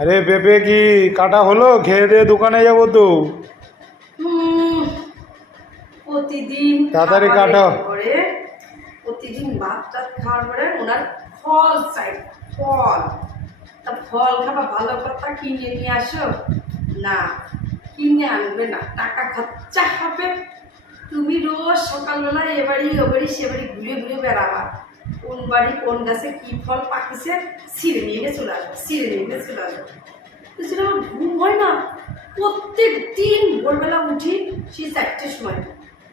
আরে পেঁপে কি কাটা হলো? খেয়ে দিয়ে দোকানে যাব তো। প্রতিদিন তাড়াতাড়ি কাটো। পরে প্রতিদিন খাওয়ার পরে ওনার ফল চাই ফল। তা ফল খাবা ভালো কথা কিনে নিয়ে আসো। না কিনে আনবে না টাকা খরচা হবে। তুমি রোজ সকালবেলা এ বাড়ি ও বাড়ি সে বাড়ি ঘুরে ঘুরে বেড়াবা। কোন বাড়ি, কোন গাছে কি ফল পাকিছে ছিঁড়ে নিয়ে চলে আসবে ছিঁড়ে নিয়ে চলে আসবে। তো সেটা আমার ঘুম হয় না। প্রত্যেক দিন ভোরবেলা উঠি সেই চারটের সময়।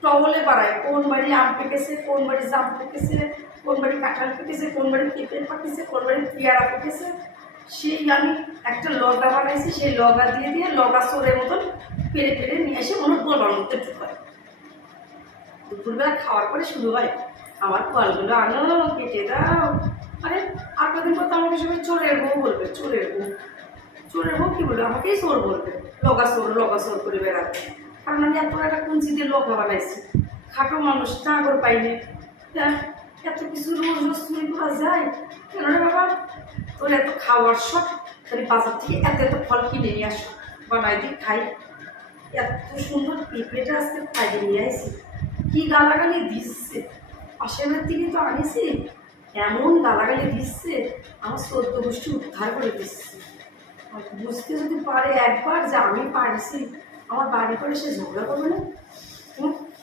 টবলে বাড়ায় কোন বাড়ি আম পেকেছে, কোন বাড়ি জাম পেকেছে, কোন বাড়ি কাঁঠাল পেকেছে, কোন বাড়ি পেঁপে পাকিছে, কোন বাড়ি পেয়ারা পেকেছে। সেই আমি একটা লগা বানাইছি, সেই লগা দিয়ে দিয়ে লগা চোরের মতন পেরে পেরে নিয়ে এসে মনে গোলবার মধ্যে ঢুকায় দুপুরবেলা খাওয়ার পরে শুরু হয়। আমার ফলগুলো আনো কেটে দাও। আরে আর কদিন পর তো আমাকে সবাই চোরের বউ বলবে চোরের বউ। চোরের বউ কি বলবে? আমাকেই চোর বলবে। লগা চোর লগা চোর করে বেড়াবে কারণ আমি এত একটা কুঞ্চি দিয়ে লগা বানাইছি। খাটো মানুষ চাঁদর পাইনি হ্যাঁ, এত কিছু রোজ রোজ চুরি করা যায়। কেন রে বাবা? তোর এত খাওয়ার শখ? তাহলে বাজার থেকে এত এত ফল কিনে নিয়ে আসো। বানাই দিই খাই। এত সুন্দর পেঁপেটা আজকে খাইয়ে নিয়ে আসি কি গালাগালি দিচ্ছে। পাশের থেকে তো আনিছি, এমন গালাগালি দিচ্ছে, আমার সদ্য গোষ্ঠী উদ্ধার করে দিচ্ছে। বুঝতে যদি পারে একবার যে আমি পারছি, আমার বাড়ি করে সে ঝগড়া করবে না?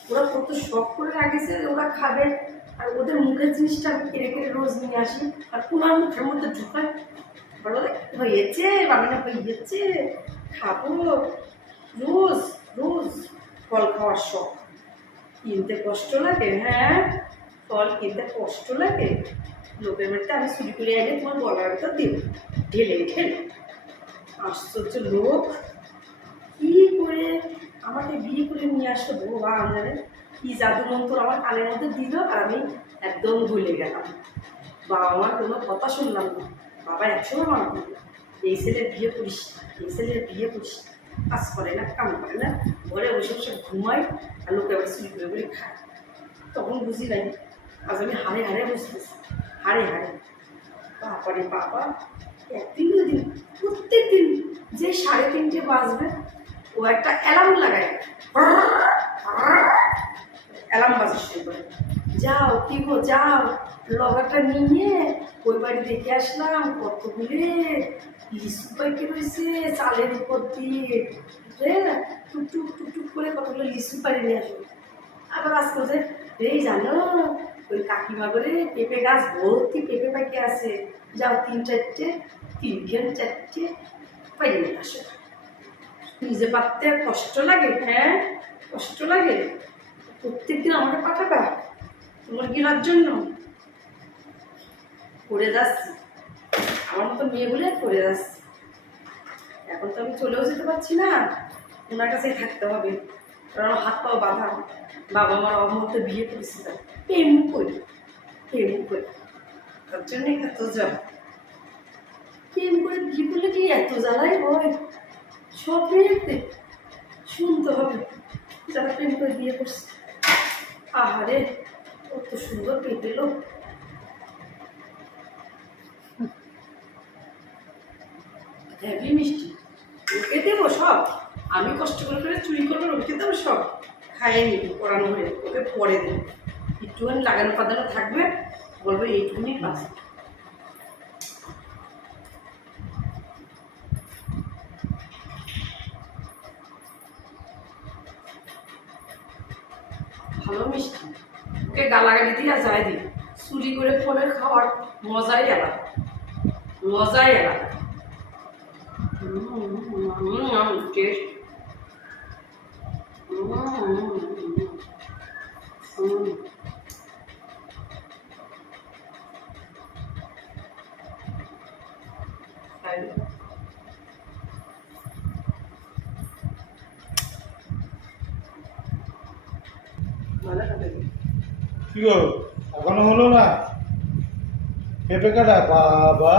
ওরা কত শখ করে রাখেছে ওরা খাবে, আর ওদের মুখের জিনিসটা কেড়ে কেড়ে রোজ নিয়ে আসি, আর পুনার মুখের মধ্যে ঢুকাই বলো হয়েছে, বানানো হয়েছে, খাব, রোজ রোজ ফল খাওয়ার শখ। কিনতে কষ্ট লাগে হ্যাঁ? ফল কিনতে কষ্ট লাগে, লোকের বাড়িতে আমি চুরি করে এনে তোমার গলার ভিতর দিব। ঢেলে ঢেলে। আশ্চর্য লোক। কি করে আমাকে বিয়ে করে নিয়ে আসলো ভগবান জানে কি জাদু মন্ত্র আমার কানের মধ্যে দিল আর আমি একদম ভুলে গেলাম। বাবা মার কোনো কথা শুনলাম না। বাবা একসময় মানা এই ছেলের বিয়ে করিস, এই ছেলের বিয়ে করিস। কাজ করে না, কাম করে না। ঘরে বসে বসে ঘুমাই আর লোকে আবার চুরি করে করে খায়। তখন বুঝি নাই আজ আমি হারে হারে বুঝতেছি হারে হারে বাবারে বাবা একদিন দিন প্রত্যেক দিন যে সাড়ে তিনটে বাজবে, ও একটা অ্যালার্ম লাগায়। অ্যালার্ম বাজে শুরু করে। যাও কি গো যাও, লগাটা নিয়ে ওই বাড়ি দেখে আসলাম কতগুলি লিচু পাইকে রয়েছে, চালের উপর দিয়ে। রে, টুকটুক টুকটুক করে কতগুলো লিচু পাড়ি নিয়ে আসবে আবার আজকে যে এই জানো ওই কাকিমা বলে পেঁপে গাছ ভর্তি পেঁপে পাখি আছে। যাও তিন চারটে, তিন ঘেন চারটে পাইয়ে নিয়ে আসো। নিজে আর কষ্ট লাগে হ্যাঁ? কষ্ট লাগে। প্রত্যেকদিন আমাকে পাঠাবা তোমার গিলার জন্য। করে যাচ্ছি। আমার মতো মেয়ে বলে করে যাচ্ছি। এখন তো আমি চলেও যেতে পারছি না। ওনার কাছেই থাকতে হবে। কারণ হাত পাও বাঁধা, বাবা মার অমতে বিয়ে করেছিলাম প্রেম করি প্রেম করি তার জন্যই এত যা প্রেম করে বিয়ে করলে কি এত জ্বালাই হয়? সব মেয়েতে শুনতে হবে যারা প্রেম করে বিয়ে করছে। আহারে, কত সুন্দর পেটে লোক। হেভি মিষ্টি দেবো সব? আমি কষ্ট করে করে চুরি করব ওকে দেবো সব খাইয়ে নিব, পড়ানো হয়ে ওকে পরে দেবো। একটুখানি লাগানো পাতানো থাকবে, বলব এইটুকুনি বাস। ভালো মিষ্টি। ওকে গালাগালি দিয়ে যায় দি। চুরি করে ফলের খাওয়ার মজাই আলাদা। মজাই আলাদা। টেস্ট। কি গো এখনও হলো না? পেঁপে কাটা? বাবা!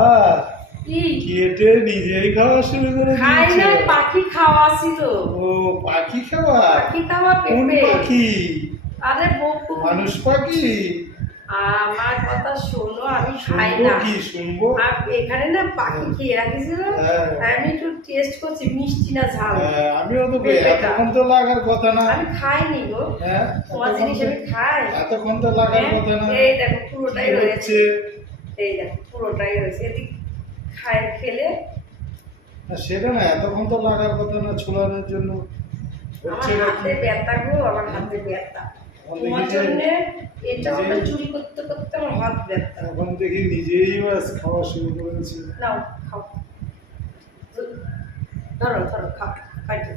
কেটে নিজেই খাওয়া শুরু করে খাই না পাখি খাওয়া ছিল ও পাখি খাওয়া? পাখি খাওয়া পেঁপে পাখি? আরে বকু। মানুষ পাখি? আমার কথা শোনো আমি খাই না। কি? শুনব? এখানে না পাখি খেয়ে রাখিছিল হ্যাঁ। আমি একটু টেস্ট করছি মিষ্টি না ঝাল। হ্যাঁ, আমিও তো এতক্ষণ তো লাগার কথা না। আমি খাইনি গো। হ্যাঁ তোমার জিনিস আমি খাই। এতক্ষণ তো লাগার হ্যাঁ, কথা না। এই দেখো পুরোটাই রয়েছে। এই দেখো পুরোটাই রয়েছে। এদিক খায় খেলে না, সেটা না এতক্ষণ তো লাগার কথা না ছোলানোর জন্য। আমার হাতে ব্যথা গো আমার হাতে ব্যথা। তোমার জন্য চুরি করতে করতে আমার হাত ব্যথা। এখন দেখি নিজেই বাস খাওয়া শুরু করেছে। নাও খাও। ধরো ধরো খাও খাইতে